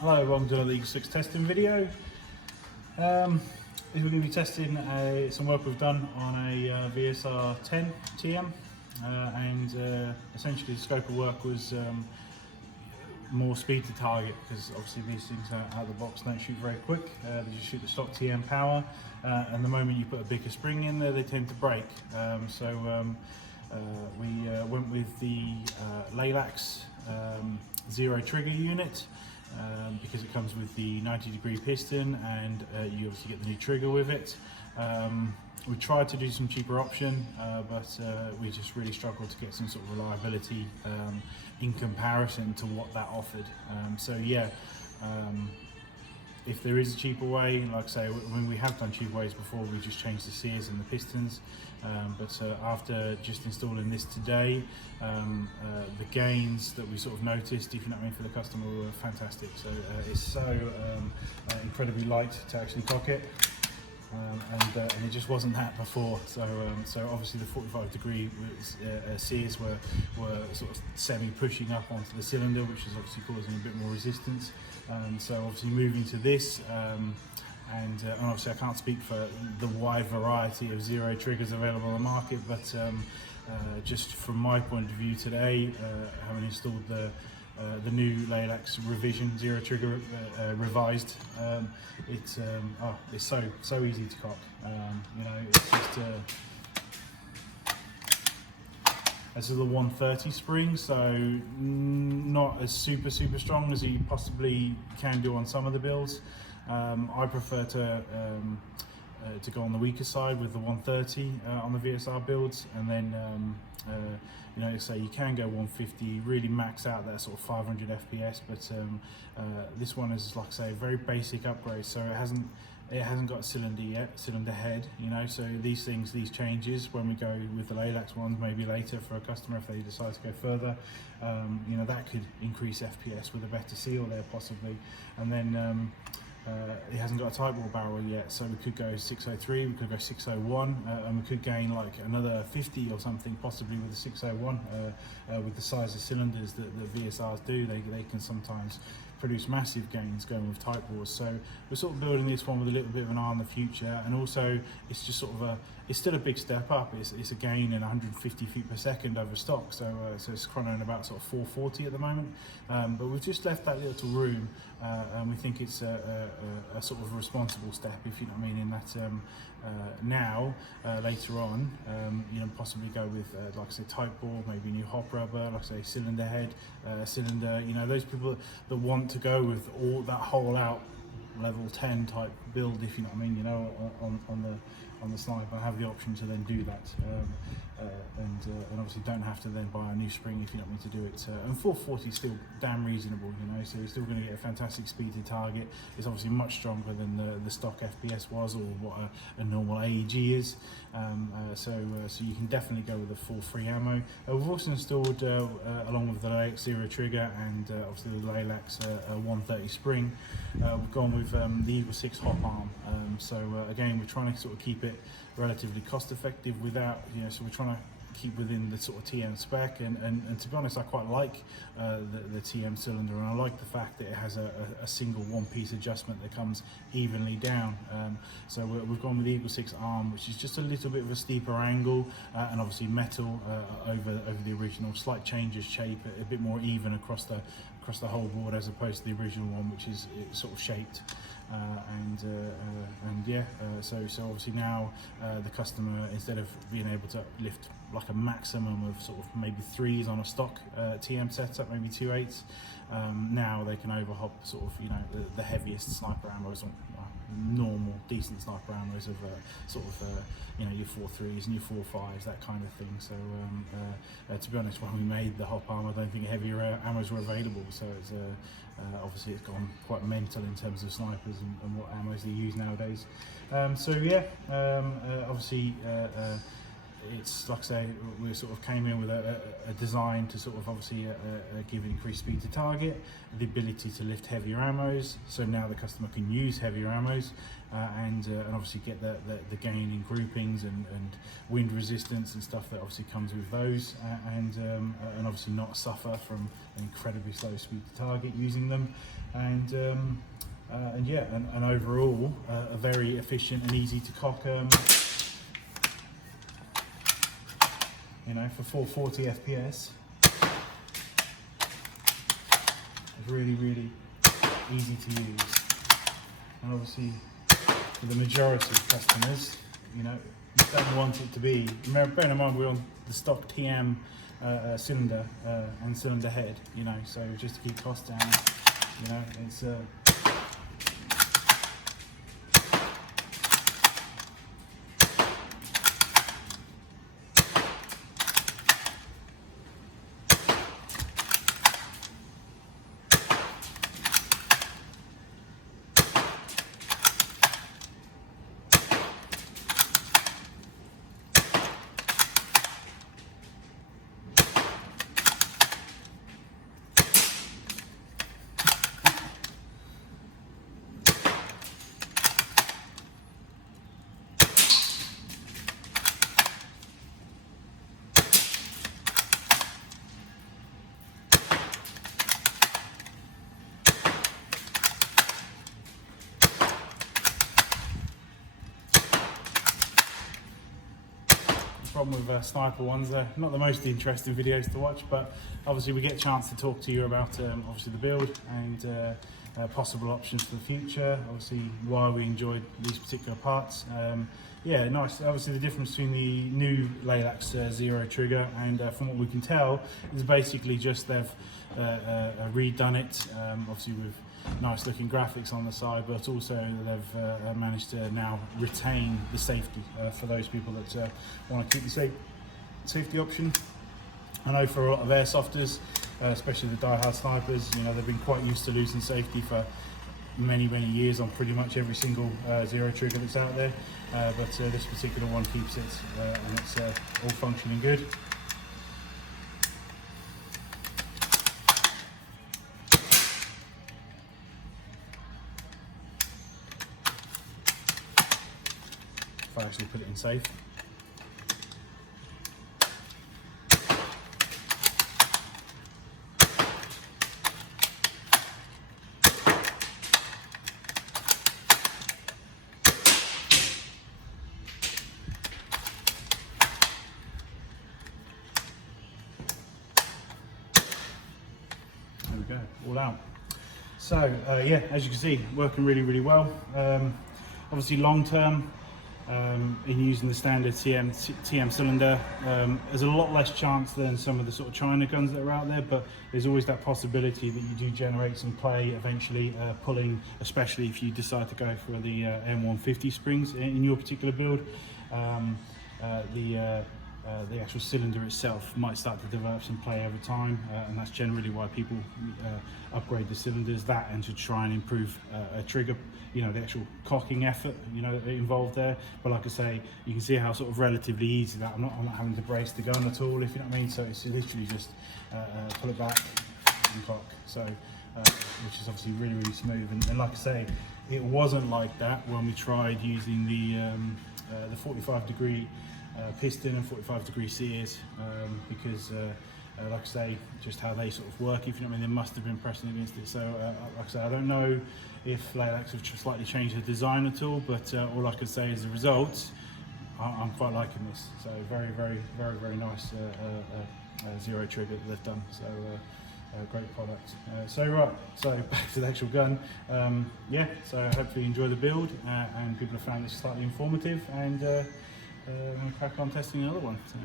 Hello, welcome to another EagleSix testing video. We're going to be testing some work we've done on a VSR 10 TM, and essentially the scope of work was more speed to target, because obviously these things out of the box don't shoot very quick. They just shoot the stock TM power, and the moment you put a bigger spring in there, they tend to break. We went with the Laylax zero trigger unit. Because it comes with the 90-degree piston, and you obviously get the new trigger with it. We tried to do some cheaper option, but we just really struggled to get some sort of reliability in comparison to what that offered. If there is a cheaper way, like I say, when we have done cheaper ways before, we just changed the sears and the pistons. After just installing this today, the gains that we sort of noticed, if you know what I mean, for the customer were fantastic. So it's so incredibly light to actually cock it. And it just wasn't that before. So obviously the 45-degree sears were sort of semi-pushing up onto the cylinder, which is obviously causing a bit more resistance. So obviously moving to this, and obviously I can't speak for the wide variety of zero triggers available on the market, but just from my point of view today, having installed the new Laylax revision zero trigger revised, it's so easy to cock. You know, it's just this is the 130 spring, so not as super strong as you possibly can do on some of the builds. I prefer to go on the weaker side with the 130 on the VSR builds, and then you know, so you can go 150, really max out that sort of 500 FPS, but this one is, like I say, a very basic upgrade, so it hasn't got a cylinder yet, cylinder head, you know. So these changes when we go with the Laylax ones, maybe later for a customer if they decide to go further, you know, that could increase FPS with a better seal there possibly. And then it hasn't got a tight ball barrel yet, so we could go 603, we could go 601, and we could gain like another 50 or something possibly with the 601. With the size of cylinders that the VSRs do, they can sometimes produce massive gains going with tight balls. So we're sort of building this one with a little bit of an eye on the future, and also it's just sort of it's still a big step up. It's a gain in 150 feet per second over stock, so it's chronoing about sort of 440 at the moment, but we've just left that little room, and we think it's a sort of responsible step, if you know what I mean, in that now later on, you know, possibly go with like I say, tight ball, maybe new hop rubber, like I say, cylinder head, cylinder, you know, those people that want to go with all that whole out level 10 type build, if you know what I mean, you know, on the sniper, have the option to then do that, and obviously don't have to then buy a new spring if you don't want to do it. And 440 is still damn reasonable, you know, so you're still going to get a fantastic speed to target. It's obviously much stronger than the stock FPS was, or what a normal AEG is. So you can definitely go with a full free ammo. We've also installed, along with the Laylax zero trigger and obviously the Laylax 130 spring, we've gone with the EagleSix Hop Arm. Again, we're trying to sort of keep it relatively cost effective without, you know, so we're trying to keep within the sort of TM spec, and to be honest, I quite like the TM cylinder, and I like the fact that it has a single one-piece adjustment that comes evenly down. So we've gone with the EagleSix arm, which is just a little bit of a steeper angle, and obviously metal over the original, slight change of shape, a bit more even across the whole board, as opposed to the original one, which is sort of shaped. So obviously now the customer, instead of being able to lift like a maximum of sort of maybe 3s on a stock TM setup, maybe 2 8s, now they can overhop sort of, you know, the heaviest sniper ammos on normal decent sniper ammos of sort of you know, your 4.3s and your 4.5s, that kind of thing. So to be honest, when we made the Hop Arm, I don't think heavier ammos were available, so it's obviously it's gone quite mental in terms of snipers and what ammos they use nowadays. Obviously it's like I say, we sort of came in with a design to sort of obviously give increased speed to target, the ability to lift heavier ammos, so now the customer can use heavier ammos and obviously get the gain in groupings and wind resistance and stuff that obviously comes with those, and obviously not suffer from an incredibly slow speed to target using them, and yeah, and overall a very efficient and easy to cock. You know, for 440 FPS, it's really easy to use. And obviously, for the majority of customers, you know, you don't want it to be. Bear in mind, we're on the stock TM cylinder and cylinder head. You know, so just to keep costs down. You know, it's. Problem with sniper ones, they're not the most interesting videos to watch, but obviously we get a chance to talk to you about obviously the build and possible options for the future, obviously why we enjoyed these particular parts. Yeah, nice. Obviously the difference between the new Laylax Zero trigger and from what we can tell is basically just they've redone it, obviously with nice looking graphics on the side, but also they've managed to now retain the safety for those people that want to keep the safety option. I know for a lot of airsofters, especially the die-hard snipers, you know, they've been quite used to losing safety for many years on pretty much every single Zero trigger that's out there, but this particular one keeps it and it's all functioning good. If I actually put it in safe. There we go, all out. So yeah, as you can see, working really well. Obviously long term, in using the standard TM cylinder, there's a lot less chance than some of the sort of China guns that are out there, but there's always that possibility that you do generate some play eventually pulling, especially if you decide to go for the M150 springs in your particular build. The actual cylinder itself might start to develop some play over time, and that's generally why people upgrade the cylinders, that and to try and improve a trigger, you know, the actual cocking effort, you know, involved there. But like I say, you can see how sort of relatively easy that I'm not having to brace the gun at all, if you know what I mean. So it's literally just pull it back and cock. So which is obviously really smooth, and like I say, it wasn't like that when we tried using the 45-degree piston and 45-degree sears, because like I say, just how they sort of work, if you know what I mean, they must have been pressing against it. So like I say, I don't know if Laylax have slightly changed the design at all, but all I can say is the results, I'm quite liking this. So very nice Zero trigger that they've done. So great product. So back to the actual gun. Yeah, so hopefully you enjoy the build, and people have found this slightly informative, and I'm going to crack on testing another one. So.